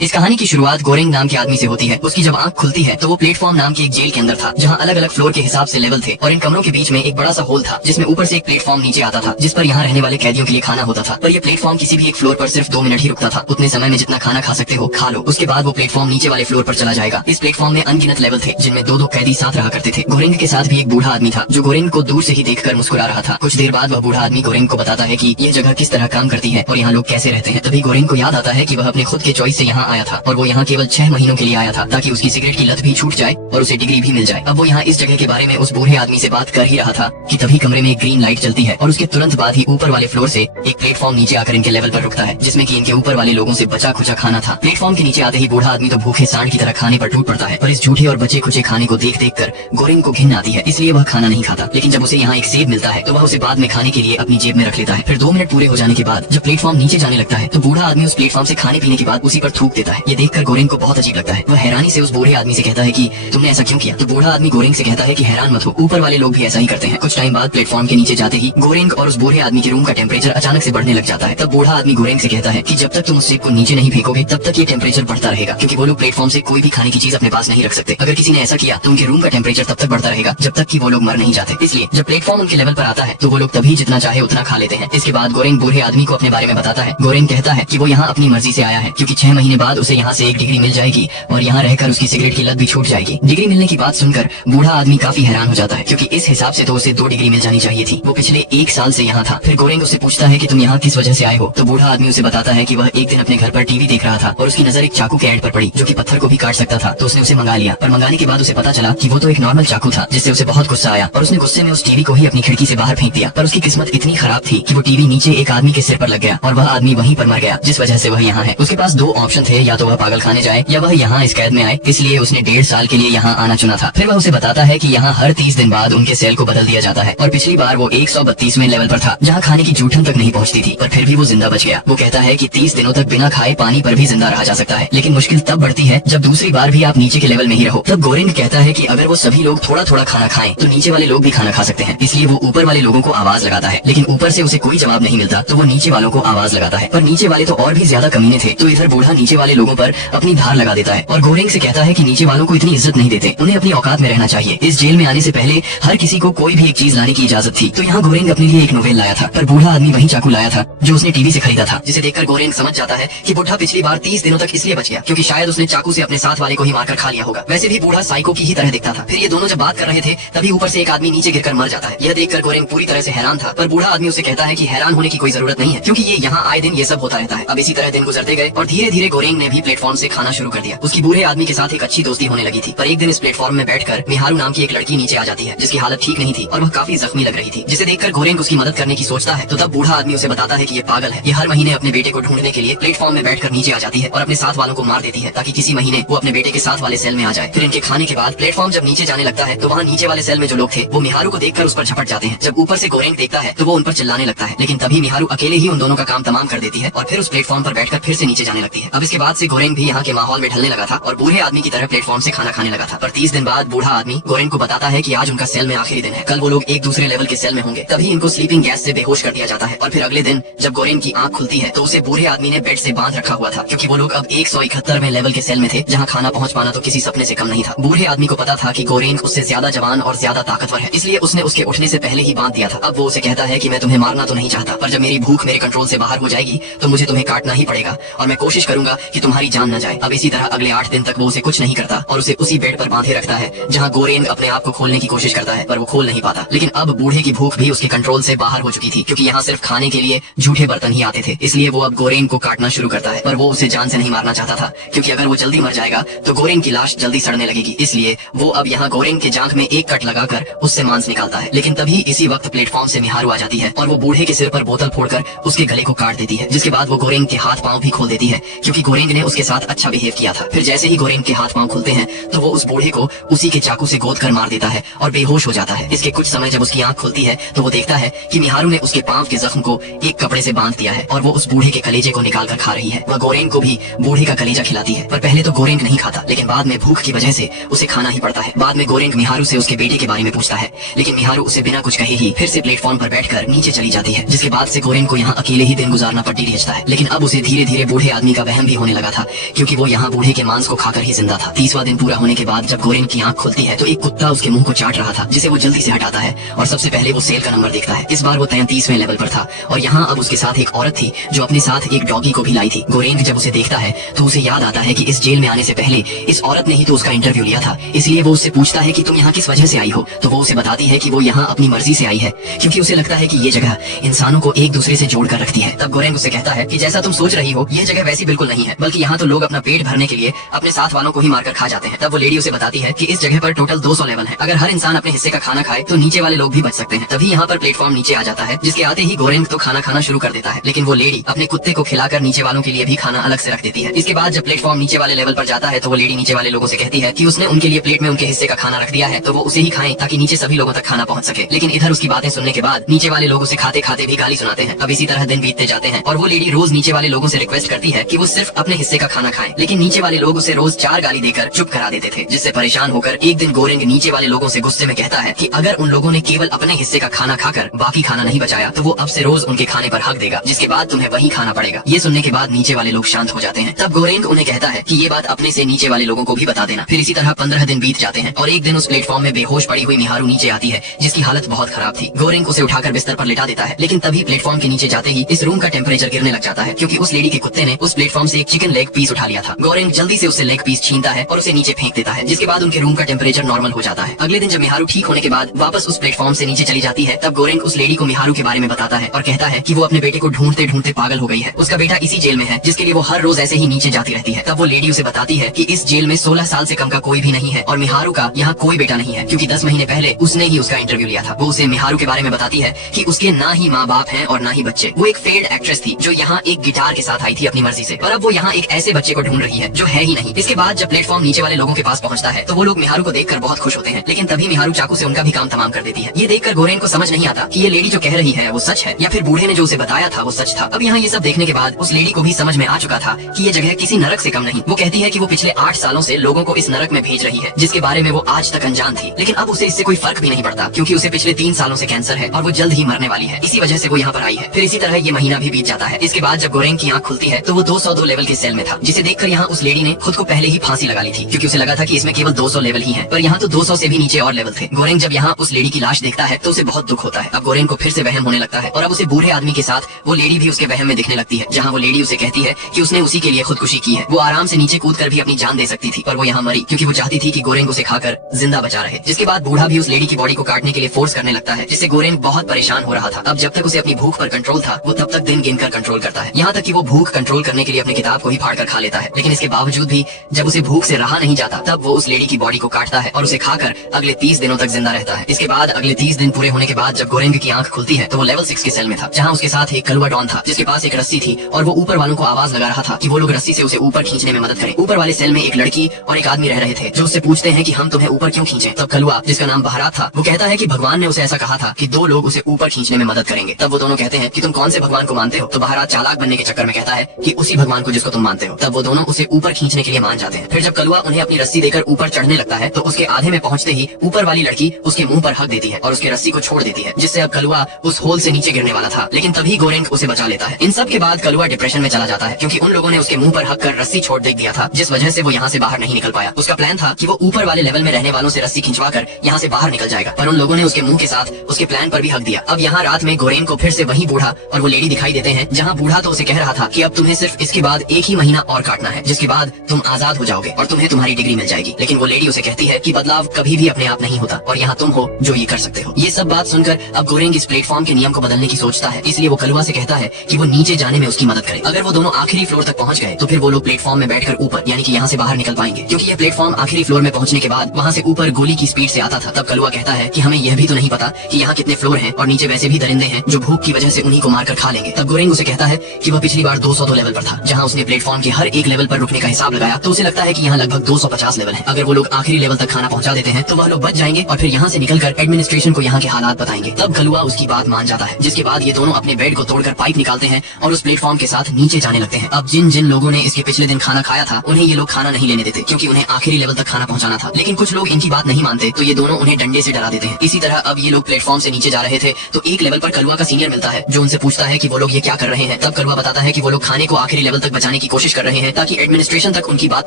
इस कहानी की शुरुआत गोरेंग नाम के आदमी से होती है। उसकी जब आंख खुलती है तो वो प्लेटफॉर्म नाम की एक जेल के अंदर था, जहाँ अलग अलग फ्लोर के हिसाब से लेवल थे और इन कमरों के बीच में एक बड़ा सा होल था जिसमें ऊपर से एक प्लेटफॉर्म नीचे आता था जिस पर यहाँ रहने वाले कैदियों के लिए खाना होता था। पर ये प्लेटफॉर्म किसी भी एक फ्लोर पर सिर्फ 2 मिनट ही रुकता था। उतने समय में जितना खाना खा सकते हो खा लो, उसके बाद वो प्लेटफॉर्म नीचे वाले फ्लोर पर चला जाएगा। इस प्लेटफॉर्म में अनगिनत लेवल थे जिनमें 2-2 कैदी साथ रहा करते थे। गोरेंग के साथ भी एक बूढ़ा आदमी था जो गोरेंग को दूर से ही देखकर मुस्कुरा रहा था। कुछ देर बाद वह बूढ़ा आदमी गोरेंग को बताता है कि यह जगह किस तरह काम करती है और यहाँ लोग कैसे रहते हैं। तभी गोरेंग को याद आता है कि वह अपने खुद के चॉइस से यहाँ आया था और वो यहाँ केवल 6 महीनों के लिए आया था ताकि उसकी सिगरेट की लत भी छूट जाए और उसे डिग्री भी मिल जाए। अब वो यहाँ इस जगह के बारे में उस बूढ़े आदमी से बात कर ही रहा था कि तभी कमरे में एक ग्रीन लाइट जलती है और उसके तुरंत बाद ही ऊपर वाले फ्लोर से एक प्लेटफॉर्म नीचे आकर इनके लेवल पर रुकता है जिसमें कि इनके ऊपर वाले लोगों से बचा खुचा खाना था। प्लेटफॉर्म के नीचे आते ही बूढ़ा आदमी तो भूखे सांड की तरह खाने पर टूट पड़ता है और इस झूठे और बचे खुचे खाने को देख देख कर गोरेंग को घिन आती है, इसलिए वह खाना नहीं खाता। लेकिन जब उसे यहाँ एक सेब मिलता है तो वह उसे बाद में खाने के लिए अपनी जेब में रख लेता है। फिर 2 मिनट पूरे हो जाने के बाद जब प्लेटफॉर्म नीचे जाने लगता है तो बूढ़ा आदमी उस प्लेटफॉर्म से खाने पीने के बाद उसी पर थूक देता है। ये देखकर गोरेंग को बहुत अजीब लगता है। वह हैरानी से उस बूढ़े आदमी से कहता है कि तुमने ऐसा क्यों किया। तो बूढ़ा आदमी गोरेंग से कहता है कि हैरान मत हो, ऊपर वाले लोग भी ऐसा ही करते हैं। कुछ टाइम बाद प्लेटफॉर्म के नीचे जाते ही गोरेंग और उस बूढ़े आदमी के रूम का टेम्परेचर अचानक से बढ़ने लग जाता है। तब बूढ़ा आदमी गोरेंग से कहता है कि जब तक तुम उस सेब को नीचे नहीं फेंकोगे तब तक ये टेम्परेचर बढ़ता रहेगा, क्योंकि वो लोग प्लेटफॉर्म से कोई भी खाने की चीज अपने पास नहीं रख सकते। अगर किसी ने ऐसा किया तो उनके रूम का टेम्परेचर तब तक बढ़ता रहेगा जब तक कि वो लोग मर नहीं जाते। इसलिए जब प्लेटफॉर्म उनके लेवल पर आता है तो वो लोग तभी जितना चाहे उतना खा लेते हैं। इसके बाद गोरेंग बूढ़े आदमी को अपने बारे में बताता है। गोरेंग कहता है कि वो यहाँ अपनी मर्जी से आया है क्योंकि 6 महीने बाद उसे यहाँ से एक डिग्री मिल जाएगी और यहाँ रहकर उसकी सिगरेट की लत भी छूट जाएगी। डिग्री मिलने की बात सुनकर बूढ़ा आदमी काफी हैरान हो जाता है क्योंकि इस हिसाब से तो उसे 2 डिग्री मिल जानी चाहिए थी। वो पिछले 1 साल से यहाँ था। फिर गोरेंग उससे पूछता है कि तुम यहाँ किस वजह से आए हो। तो बूढ़ा आदमी उसे बताता है कि वह एक दिन अपने घर पर टीवी देख रहा था और उसकी नजर एक चाकू के ऐड पर पड़ी जो कि पत्थर को भी काट सकता था। तो उसने उसे मंगा लिया और मंगाने के बाद उसे पता चला कि वो तो एक नॉर्मल चाकू था, जिससे उसे बहुत गुस्सा आया और उसने गुस्से में उस टीवी को ही अपनी खिड़की से बाहर फेंक दिया। पर उसकी किस्मत इतनी खराब थी कि वो टीवी नीचे एक आदमी के सिर पर लग गया और वह आदमी वहीं पर मर गया, जिस वजह से वह यहाँ है। उसके पास 2 ऑप्शन थे, या तो वह पागल खाने जाए या वह यहाँ इस कैद में आए। इसलिए उसने 1.5 साल के लिए यहाँ आना चुना था। फिर वह उसे बताता है कि यहाँ हर 30 दिन बाद उनके सेल को बदल दिया जाता है और पिछली बार वो 132वें लेवल पर था जहाँ खाने की जूठन तक नहीं पहुँचती थी, पर फिर भी वो जिंदा बच गया। वो कहता है कि 30 दिनों तक बिना खाए पानी पर भी जिंदा रहा जा सकता है, लेकिन मुश्किल तब बढ़ती है जब दूसरी बार भी आप नीचे के लेवल में ही रहो। तब गोरेंग कहता है कि अगर वो सभी लोग थोड़ा थोड़ा खाना खाएं तो नीचे वाले लोग भी खाना खा सकते हैं। इसलिए वो ऊपर वाले लोगों को आवाज लगाता है, लेकिन ऊपर से उसे कोई जवाब नहीं मिलता तो वो नीचे वालों को आवाज लगाता है। पर नीचे वाले तो और भी ज्यादा कमीने थे, तो इधर बूढ़ा नीचे वाले लोगों पर अपनी धार लगा देता है और गोरेंग से कहता है कि नीचे वालों को इतनी इज्जत नहीं देते, उन्हें अपनी औकात में रहना चाहिए। इस जेल में आने से पहले हर किसी को कोई भी एक चीज लाने की इजाजत थी। तो यहाँ गोरेंग अपने लिए एक नोवेल लाया था, पर बूढ़ा आदमी वही चाकू लाया था जो उसने टीवी से खरीदा था, जिसे देखकर गोरेंग समझ जाता है कि बुढ़ा पिछली बार 30 दिनों तक इसलिए बच गया क्योंकि शायद उसने चाकू से अपने साथ वाले को ही मारकर खा लिया होगा। वैसे भी बूढ़ा साइको की ही तरह दिखता था। फिर ये दोनों जब बात कर रहे थे तभी ऊपर से एक आदमी नीचे गिरकर मर जाता है। यह देखकर गोरेंग पूरी तरह से हैरान था, पर बूढ़ा आदमी उसे कहता है कि हैरान होने की कोई जरूरत नहीं है क्योंकि ये यहाँ आए दिन ये सब होता रहता है। अब इसी तरह दिन गुजरते गए और धीरे धीरे गोरेंग ने भी प्लेटफॉर्म से खाना शुरू कर दिया। उसकी बूढ़े आदमी के साथ एक अच्छी दोस्ती होने लगी थी। पर एक दिन इस प्लेटफॉर्म में बैठकर मिहारू नाम की एक लड़की नीचे आ जाती है जिसकी हालत ठीक नहीं थी और वह काफी जख्मी लग रही थी, जिसे देखकर गोरेंग उसकी मदद करने की सोचता है। तो तब बूढ़ा आदमी उसे बताता है कि ये पागल है, ये हर महीने अपने बेटे को ढूंढने के लिए प्लेटफॉर्म में बैठकर नीचे आ जाती है और अपने साथ वालों को मार देती है ताकि किसी महीने वो अपने बेटे के साथ वाले सेल में आ जाए। फिर इनके खाने के बाद प्लेटफॉर्म जब नीचे जाने लगता है तो वहाँ नीचे वाले सेल में जो लोग थे वो मिहारू को देखकर उस पर झपट जाते हैं। जब ऊपर से गोरेंग देखता है तो वो उन पर चिल्लाने लगता है, लेकिन तभी मिहारू अकेले ही उन दोनों का काम तमाम कर देती है और फिर उस प्लेटफॉर्म पर बैठकर फिर से नीचे जाने लगती है। अब इसके बाद से गोरेंग भी यहाँ के माहौल में ढलने लगा था और बूढ़े आदमी की तरह प्लेटफॉर्म से खाना खाने लगा था। पर 30 दिन बाद बूढ़ा आदमी गोरेंग को बताता है कि आज उनका सेल में आखिरी दिन है, कल वो लोग एक दूसरे लेवल के सेल में होंगे। तभी इनको स्लीपिंग गैस से बेहोश कर दिया जाता है और फिर अगले दिन जब गोरेंग की आंख खुलती है तो उसे बूढ़े आदमी ने बेड से बांध रखा हुआ था क्योंकि वो लोग अब 171वें लेवल के सेल में थे जहाँ खाना पहुँच पाना तो किसी सपने से कम नहीं था। बूढ़े आदमी को पता था कि गोरेंग उससे ज्यादा जवान और ज्यादा ताकतवर है, इसलिए उसने उसके उठने से पहले ही बांध दिया था। अब वो उसे कहता है कि मैं तुम्हें मारना तो नहीं चाहता, पर जब मेरी भूख मेरे कंट्रोल से बाहर हो जाएगी तो मुझे तुम्हें काटना ही पड़ेगा और मैं कोशिश करूंगा कि तुम्हारी जान न जाए। अब इसी तरह अगले 8 दिन तक वो उसे कुछ नहीं करता और उसे उसी बेड पर बांधे रखता है जहाँ गोरेंग अपने आप को खोलने की कोशिश करता है पर वो खोल नहीं पाता। लेकिन अब बूढ़े की भूख भी उसके कंट्रोल से बाहर हो चुकी थी क्योंकि यहाँ सिर्फ खाने के लिए झूठे बर्तन ही आते थे, इसलिए वो अब गोरेंग को काटना शुरू करता है। पर वो उसे जान से नहीं मारना चाहता था क्योंकि अगर वो जल्दी मर जाएगा तो गोरेंग की लाश जल्दी सड़ने लगेगी, इसलिए वो अब यहाँ गोरेंग के जांघ में एक कट लगाकर उससे मांस निकालता है। लेकिन तभी इसी वक्त प्लेटफॉर्म से मिहारू आ जाती है और वो बूढ़े के सिर पर बोतल फोड़कर उसके गले को काट देती है, जिसके बाद वो गोरेंग के हाथ पांव भी खोल देती है क्योंकि गोरेंग ने उसके साथ अच्छा बिहेव किया था। फिर जैसे ही गोरेंग के हाथ पांव खुलते हैं तो वो उस बूढ़े को उसी के चाकू से गोद कर मार देता है और बेहोश हो जाता है। इसके कुछ समय जब उसकी आंख खुलती है तो वो देखता है कि मिहारू ने उसके पांव के जख्म को एक कपड़े से बांध दिया है और वो उस बूढ़े के कलेजे को निकाल कर खा रही है। वह गोरेंग को भी बूढ़े का कलेजा खिलाती है, पर पहले तो गोरेंग नहीं खाता, लेकिन बाद में भूख की वजह से उसे खाना ही पड़ता है। बाद में गोरेंग मिहारू से उसके बेटे के बारे में पूछता है, लेकिन मिहारू उसे बिना कुछ कहे ही फिर से प्लेटफॉर्म पर बैठकर नीचे चली जाती है, जिसके बाद से गोरेंग को यहाँ अकेले ही दिन गुजारना पट्टी भेजता है। लेकिन अब उसे धीरे धीरे बूढ़े आदमी का वहम भी होने होने लगा था, क्योंकि वो यहाँ बूढ़े के मांस को खाकर ही जिंदा था। 30वां दिन पूरा होने के बाद जब गोरेन की आंख खुलती है तो एक कुत्ता उसके मुंह को चाट रहा था, जिसे वो जल्दी से हटाता है और सबसे पहले वो सेल का नंबर देखता है। इस बार वो 33वें लेवल पर था और यहाँ अब उसके साथ एक औरत थी जो अपने साथ एक डॉगी को भी लाई थी। गोरेन जब उसे देखता है तो उसे याद आता है कि इस जेल में आने से पहले इस औरत ने ही तो उसका इंटरव्यू लिया था, इसलिए वो उससे पूछता है कि तुम यहाँ किस वजह से आई हो। तो वो उसे बताती है कि वो यहाँ अपनी मर्जी से आई है, क्योंकि उसे लगता है कि ये जगह इंसानों को एक दूसरे से जोड़ कर रखती है। तब गोरेन उससे कहता है कि जैसा तुम सोच रही हो ये जगह वैसी बिल्कुल नहीं है, बल्कि यहाँ तो लोग अपना पेट भरने के लिए अपने साथ वालों को ही मारकर खा जाते हैं। तब वो लेडी उसे बताती है कि इस जगह पर टोटल 200 लेवल है, अगर हर इंसान अपने हिस्से का खाना खाए तो नीचे वाले लोग भी बच सकते हैं। तभी यहाँ पर प्लेटफॉर्म नीचे आ जाता है, जिसके आते ही गोरेन तो खाना खाना शुरू कर देता है, लेकिन वो लेडी अपने कुत्ते को खिलाकर नीचे वालों के लिए भी खाना अलग से रख देती है। इसके बाद जब प्लेटफॉर्म नीचे वाले लेवल पर जाता है तो वो लेडी नीचे वाले लोगों से कहती है कि उसने उनके लिए प्लेट में उनके हिस्से का खाना रख दिया है, तो वो उसे ही खाएं ताकि नीचे सभी लोगों तक खाना पहुंच सके। लेकिन इधर उसकी बातें सुनने के बाद नीचे वाले लोग उसे खाते खाते भी गाली सुनाते हैं। अब इसी तरह दिन बीतते जाते हैं और वो लेडी रोज नीचे वाले लोगों से रिक्वेस्ट करती है कि वो सिर्फ अपने हिस्से का खाना खाएं, लेकिन नीचे वाले लोग उसे रोज 4 गाली देकर चुप करा देते थे, जिससे परेशान होकर एक दिन गोरेंग नीचे वाले लोगों से गुस्से में कहता है कि अगर उन लोगों ने केवल अपने हिस्से का खाना खाकर बाकी खाना नहीं बचाया तो वो अब से रोज उनके खाने पर हक देगा, जिसके बाद तुम्हें वही खाना पड़ेगा। ये सुनने के बाद नीचे वाले लोग शांत हो जाते हैं। तब गोरेंग उन्हें कहता है कि ये बात अपने से नीचे वाले लोगों को भी बता देना। फिर इसी तरह 15 दिन बीत जाते हैं और एक दिन उस प्लेटफॉर्म में बेहोश पड़ी हुई मिहारू नीचे आती है, जिसकी हालत बहुत खराब थी। गोरेंग उसे उठाकर बिस्तर पर लेटा देता है, लेकिन तभी प्लेटफॉर्म के नीचे जाते ही इस रूम का टेम्परेचर गिरने लग जाता है, क्योंकि उस लेडी के कुत्ते ने उस प्लेटफॉर्म से एक चिकन लेग पीस उठा लिया था। गोरेंग जल्दी से उससे लेग पीस छीनता है और उसे नीचे फेंक देता है, जिसके बाद उनके रूम का टेम्परेचर नॉर्मल हो जाता है। अगले दिन जब मिहारू ठीक होने के बाद वापस उस प्लेटफॉर्म से नीचे चली जाती है, तब गोरेंग उस लेडी को मिहारू के बारे में बताता है और कहता है कि वो अपने बेटे को ढूंढते ढूंढते पागल हो गई है। उसका बेटा इसी जेल में है, जिसके लिए वो हर रोज ऐसे ही नीचे जाती रहती है। तब वो लेडी उसे बताती है कि इस जेल में 16 साल से कम का कोई भी नहीं है और मिहारू का यहाँ कोई बेटा नहीं है, क्योंकि 10 महीने पहले उसने ही उसका इंटरव्यू लिया था। वो उसे मिहारू के बारे में बताती है कि उसके ना ही माँ बाप हैं और ना ही बच्चे। वो एक फेल्ड एक्ट्रेस थी जो यहाँ एक गिटार के साथ आई थी अपनी मर्जी से, और अब वो यहाँ एक ऐसे बच्चे को ढूंढ रही है जो है ही नहीं। इसके बाद जब प्लेटफॉर्म नीचे वाले लोगों के पास पहुँचता है तो वो लोग मिहारू को देखकर बहुत खुश होते हैं, लेकिन तभी मिहारू चाकू से उनका भी काम तमाम कर देती है। ये देखकर गोरेन को समझ नहीं आता कि ये लेडी जो कह रही है वो सच है या फिर बूढ़े ने जो उसे बताया था वो सच था। अब यहाँ ये सब देखने के बाद उस लेडी को भी समझ में आ चुका था कि ये जगह किसी नरक से कम नहीं। वो कहती है कि वो पिछले 8 सालों से लोगों को इस नरक में भेज रही है, जिसके बारे में वो आज तक अनजान थी, लेकिन अब उसे इससे कोई फर्क भी नहीं पड़ता, क्योंकि उसे पिछले 3 सालों से कैंसर है और वो जल्द ही मरने वाली है। इसी वजह से वो यहाँ पर आई है। फिर इसी तरह ये महीना भी बीत जाता है। इसके बाद जब गोरेंग की आंख खुलती है तो वो 202 लेवल के सेल में था, जिसे देखकर यहाँ उस लेडी ने खुद को पहले ही फांसी लगा ली थी, क्योंकि उसे लगा था कि इसमें केवल 200 लेवल ही है, पर यहाँ तो 200 से भी नीचे और लेवल थे। गोरेंग जब यहाँ उस लेडी की लाश देखता है तो उसे बहुत दुख होता है। अब गोरेंग को फिर से वहम होने लगता है और अब उसे बूढ़े आदमी के साथ वो लेडी भी उसके वहम में दिखने लगती है, जहाँ वो लेडी उसे कहती है कि उसने उसी के लिए खुदकुशी की है। वो आराम से नीचे कूद कर भी अपनी जान दे सकती थी, पर वो यहाँ मरी क्योंकि वो चाहती थी कि गोरेंग उसे खाकर जिंदा बचा रहे। जिसके बाद बूढ़ा भी उस लेडी की बॉडी को काटने के लिए फोर्स करने लगता है, जिससे गोरेंग बहुत परेशान हो रहा था। अब जब तक उसे अपनी भूख पर कंट्रोल था वो तब तक दिन गिनकर कंट्रोल करता है, यहाँ तक कि वो भूख कंट्रोल करने के लिए अपनी किताब को ही फाड़ कर खा लेता है। लेकिन इसके बावजूद भी जब उसे भूख से रहा नहीं जाता तब वो उस लेडी की बॉडी को काटता है और उसे खाकर अगले 30 दिनों तक जिंदा रहता है। इसके बाद अगले 30 दिन पूरे होने के बाद जब गोरेंग की आंख खुलती है तो वो लेवल 6 के सेल में था, जहाँ उसके साथ एक कलुआ डॉन था, जिसके पास एक रस्सी थी और वो ऊपर वालों को आवाज लगा रहा था कि वो लोग रस्सी से उसे ऊपर खींचने में मदद करें। ऊपर वाले सेल में एक लड़की और एक आदमी रह रहे थे जो उससे पूछते हैं कि हम तुम्हें ऊपर क्यों खींचे। तब कलुआ, जिसका नाम बहरात था, वो कहता है कि भगवान ने उसे ऐसा कहा था कि 2 लोग उसे ऊपर खींचने में मदद करेंगे। तब वो दोनों कहते हैं कि तुम कौन से भगवान को मानते हो। तो बहरात चालाक बनने के चक्कर में कहता है कि उसी भगवान को जिसको तुम मानते हो। तब वो दोनों उसे ऊपर खींचने के लिए मान जाते हैं। फिर जब कलुआ उन्हें अपनी रस्सी देकर ऊपर चढ़ने लगता है तो उसके आधे में पहुंचते ही ऊपर वाली लड़की उसके मुंह पर हक देती है और उसकी रस्सी को छोड़ देती है, जिससे अब कलुआ उस होल से नीचे गिरने वाला था, लेकिन तभी गोरेंग उसे बचा लेता है। इन सब के बाद कलुआ डिप्रेशन में चला जाता है, क्योंकि उन लोगों ने उसके मुंह पर हक कर रस्सी छोड़ दे दिया था, जिस वजह से वो यहाँ से बाहर नहीं निकल पाया। उसका प्लान था कि वो ऊपर वाले लेवल में रहने वालों से रस्सी खिंचवा कर यहाँ से बाहर निकल जाएगा, पर उन लोगों ने उसके मुंह के साथ उसके प्लान पर भी हक दिया। अब यहाँ रात में गोरेंग को फिर से वही बूढ़ा और वो लेडी दिखाई देते हैं, जहाँ बूढ़ा तो उसे कह रहा था कि अब तुम्हें सिर्फ इसके बाद 1 ही महीना और काटना है, जिसके बाद तुम आजाद हो जाओगे और तुम्हें तुम्हारी डिग्री मिल जाएगी। लेकिन वो लेडी उसे कहती है कि बदलाव कभी भी अपने आप नहीं होता और यहाँ तुम हो जो ये कर सकते हो। ये सब बात सुनकर अब गोरेंग इस प्लेटफॉर्म के नियम को बदलने की सोचता है, इसलिए वो कलुआ से कहता है कि वो नीचे जाने में उसकी मदद करे। अगर वो दोनों आखिरी फ्लोर तक पहुंच गए तो फिर वो लोग प्लेटफॉर्म में बैठकर ऊपर यानी कि यहाँ से बाहर निकल पाएंगे, क्योंकि ये प्लेटफॉर्म आखिरी फ्लोर में पहुंचने के बाद वहाँ से ऊपर गोली की स्पीड से आता था। तब कलुआ कहता है कि हमें यह भी तो नहीं पता कि यहाँ कितने फ्लोर हैं और नीचे वैसे भी दरिंदे हैं जो भूख की वजह से उन्हीं को मारकर खा लेंगे। तब गोरेंग उसे कहता है कि वह पिछली बार 202 लेवल पर था, जहाँ उसने प्लेटफॉर्म के हर एक लेवल पर रुकने का हिसाब लगाया तो उसे लगता है कि यहाँ लगभग 250 लेवल है। अगर वो लोग आखिरी लेवल तक खाना पहुँचा देते हैं तो वह लोग बच जाएंगे और फिर यहाँ से निकलकर एडमिनिस्ट्रेशन को यहाँ के हालात बताएंगे। तब कलुआ उसकी बात मान जाता है, जिसके बाद ये दोनों अपने बेड को तोड़कर पाइप निकालते हैं और उस प्लेटफॉर्म के साथ नीचे जाने लगते हैं। अब जिन जिन लोगों ने इसके पिछले दिन खाना खाया था उन्हें ये लोग खाना नहीं लेने देते, क्योंकि उन्हें आखिरी लेवल तक खाना पहुंचाना था। लेकिन कुछ लोग इनकी बात नहीं मानते तो ये दोनों उन्हें डंडे से डरा देते हैं। इसी तरह अब ये लोग प्लेटफॉर्म से नीचे जा रहे थे तो एक लेवल पर कलुआ का सीनियर मिलता है जो उनसे पूछता है कि वो लोग ये क्या कर रहे हैं। तब कलुआ बताता है कि वो लोग खाने को आखिरी लेवल तक बचाने जाने की कोशिश कर रहे हैं ताकि एडमिनिस्ट्रेशन तक उनकी बात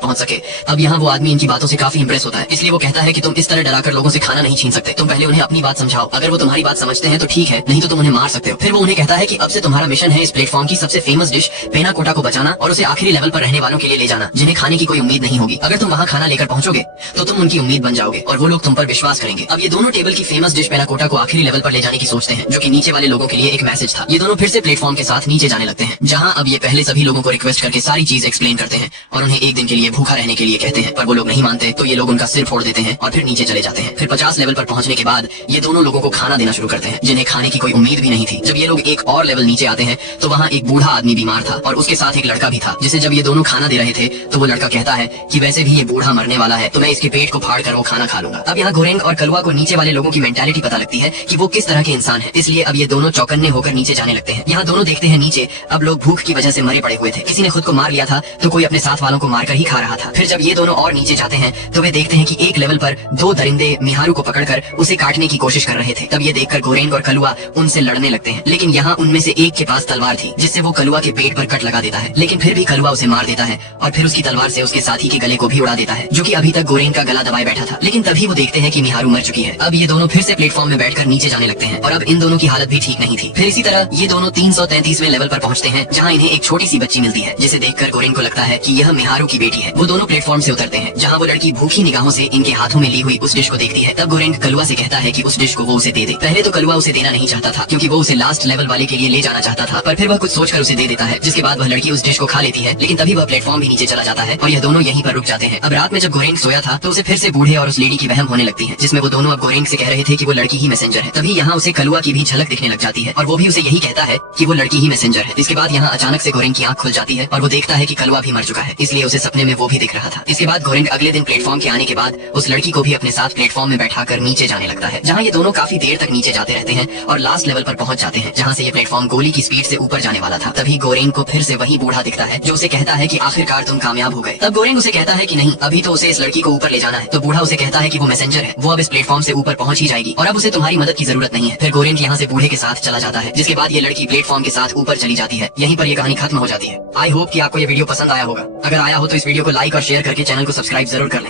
पहुंच सके। अब यहाँ वो आदमी इनकी बातों से काफी इंप्रेस होता है, इसलिए वो कहता है कि तुम इस तरह डराकर लोगों से खाना नहीं छीन सकते, तुम पहले उन्हें अपनी बात समझाओ, अगर वो तुम्हारी बात समझते हैं तो ठीक है, नहीं तो तुम उन्हें मार सकते हो। फिर वो उन्हें कहता है कि अब से तुम्हारा मिशन है इस प्लेटफॉर्म की सबसे फेमस डिश पेना कोटा को बचाना और उसे आखिरी लेवल पर रहने वालों के लिए ले जाना जिन्हें खाने की कोई उम्मीद नहीं होगी। अगर तुम वहाँ खाना लेकर पहुंचोगे तो तुम उनकी उम्मीद बन जाओगे और वो लोग तुम पर विश्वास करेंगे। अब ये दोनों टेबल की फेमस डिश पेना कोटा को आखिरी लेवल पर ले जाने की सोचते हैं, जो कि नीचे वाले लोगों के लिए एक मैसेज था। ये दोनों फिर से प्लेटफॉर्म के साथ नीचे जाने लगते हैं, जहाँ अब ये पहले सभी लोगों को रिक्वेस्ट करके सारी चीज एक्सप्लेन करते हैं और उन्हें एक दिन के लिए भूखा रहने के लिए कहते हैं, पर वो लोग नहीं मानते तो ये लोग उनका सिर फोड़ देते हैं और फिर नीचे चले जाते हैं। फिर 50 लेवल पर पहुंचने के बाद ये दोनों लोगों को खाना देना शुरू करते हैं जिन्हें खाने की कोई उम्मीद भी नहीं थी। जब ये लोग एक और लेवल नीचे आते हैं तो वहाँ एक बूढ़ा आदमी बीमार था और उसके साथ एक लड़का भी था, जिसे जब ये दोनों खाना दे रहे थे तो वो लड़का कहता है कि वैसे भी ये बूढ़ा मरने वाला है तो मैं इसके पेट को फाड़ कर वो खाना खा लूंगा। अब यहाँ गोरेंग और कलवा को नीचे वाले लोगों की मेंटालिटी पता लगती है कि वो किस तरह के इंसान है, इसलिए अब ये दोनों चौकन्ने होकर नीचे जाने लगते हैं। यहाँ दोनों देखते हैं नीचे अब लोग भूख की वजह से मरे पड़े हुए थे, किसी ने खुद को मार लिया था तो कोई अपने साथ वालों को मारकर ही खा रहा था। फिर जब ये दोनों और नीचे जाते हैं तो वे देखते हैं कि एक लेवल पर 2 दरिंदे मिहारू को पकड़कर उसे काटने की कोशिश कर रहे थे। तब ये देखकर गोरेंग और कलवा उनसे लड़ने लगते हैं, लेकिन यहाँ उनमें से एक के पास तलवार थी जिससे वो कलवा के पेट पर कट लगा देता है, लेकिन फिर भी कलवा उसे मार देता है और फिर उसकी तलवार से उसके साथी के गले को भी उड़ा देता है, जो कि अभी तक गोरेंग का गला दबाए बैठा था। लेकिन तभी वो देखते हैं कि मिहारू मर चुकी है। अब ये दोनों फिर से प्लेटफॉर्म में बैठकर नीचे जाने लगते हैं और अब इन दोनों की हालत भी ठीक नहीं थी। फिर इसी तरह ये दोनों 333वें लेवल पर पहुंचते हैं, जहाँ इन्हें एक छोटी सी बच्ची मिलती है जिसे देखकर गोरेंग को लगता है कि यह मिहारू की बेटी है। वो दोनों प्लेटफॉर्म से उतरते हैं, जहाँ वो लड़की भूखी निगाहों से इनके हाथों में ली हुई उस डिश को देखती है। तब गोरेंग कलवा से कहता है कि उस डिश को वो उसे दे दे। पहले तो कलवा उसे देना नहीं चाहता था क्योंकि वो उसे लास्ट लेवल वाले के लिए ले जाना चाहता था, पर फिर वह कुछ सोचकर उसे दे देता है, जिसके बाद वह लड़की उस डिश को खा लेती है। लेकिन तभी वह प्लेटफॉर्म भी नीचे चला जाता है और यह दोनों यहीं पर रुक जाते हैं। अब रात में जब गोरेंग सोया था तो उसे फिर से बूढ़े और उस लेडी की वहम होने लगती है, जिसमें वो दोनों अब गोरेंग से कह रहे थे कि वो लड़की ही मैसेंजर है। तभी यहाँ उसे कलवा की भी झलक दिखने लग जाती है और वो भी उसे यही कहता है कि वो लड़की ही मैसेंजर है। इसके बाद यहाँ अचानक से गोरेंग की आंख खुल जाती है और वो देखता है कि कलवा भी मर चुका है, इसलिए उसे सपने में वो भी दिख रहा था। इसके बाद गोरेंग अगले दिन प्लेटफॉर्म के आने के बाद उस लड़की को भी अपने साथ प्लेटफॉर्म में बैठाकर नीचे जाने लगता है, जहाँ ये दोनों काफी देर तक नीचे जाते रहते हैं और लास्ट लेवल पर पहुंच जाते हैं, जहाँ से ये प्लेटफॉर्म गोली की स्पीड से ऊपर जाने वाला था। तभी गोरेंग को फिर से वही बूढ़ा दिखता है जो उसे कहता है कि आखिरकार तुम कामयाब हो गए। तब गोरेंग उसे कहता है कि नहीं, अभी तो उसे इस लड़की को ऊपर ले जाना है। तो बूढ़ा उसे कहता है कि वो मैसेंजर है, वो अब इस प्लेटफॉर्म से ऊपर पहुंच ही जाएगी और अब उसे तुम्हारी मदद की जरूरत नहीं है। फिर गोरेंग यहाँ से बूढ़े के साथ चला जाता है, जिसके बाद ये लड़की प्लेटफॉर्म के साथ ऊपर चली जाती है। यहीं पर ये कहानी खत्म हो जाती है। आई होप कि आपको ये वीडियो पसंद आया होगा। अगर आया हो तो इस वीडियो को लाइक और शेयर करके चैनल को सब्सक्राइब जरूर कर लें।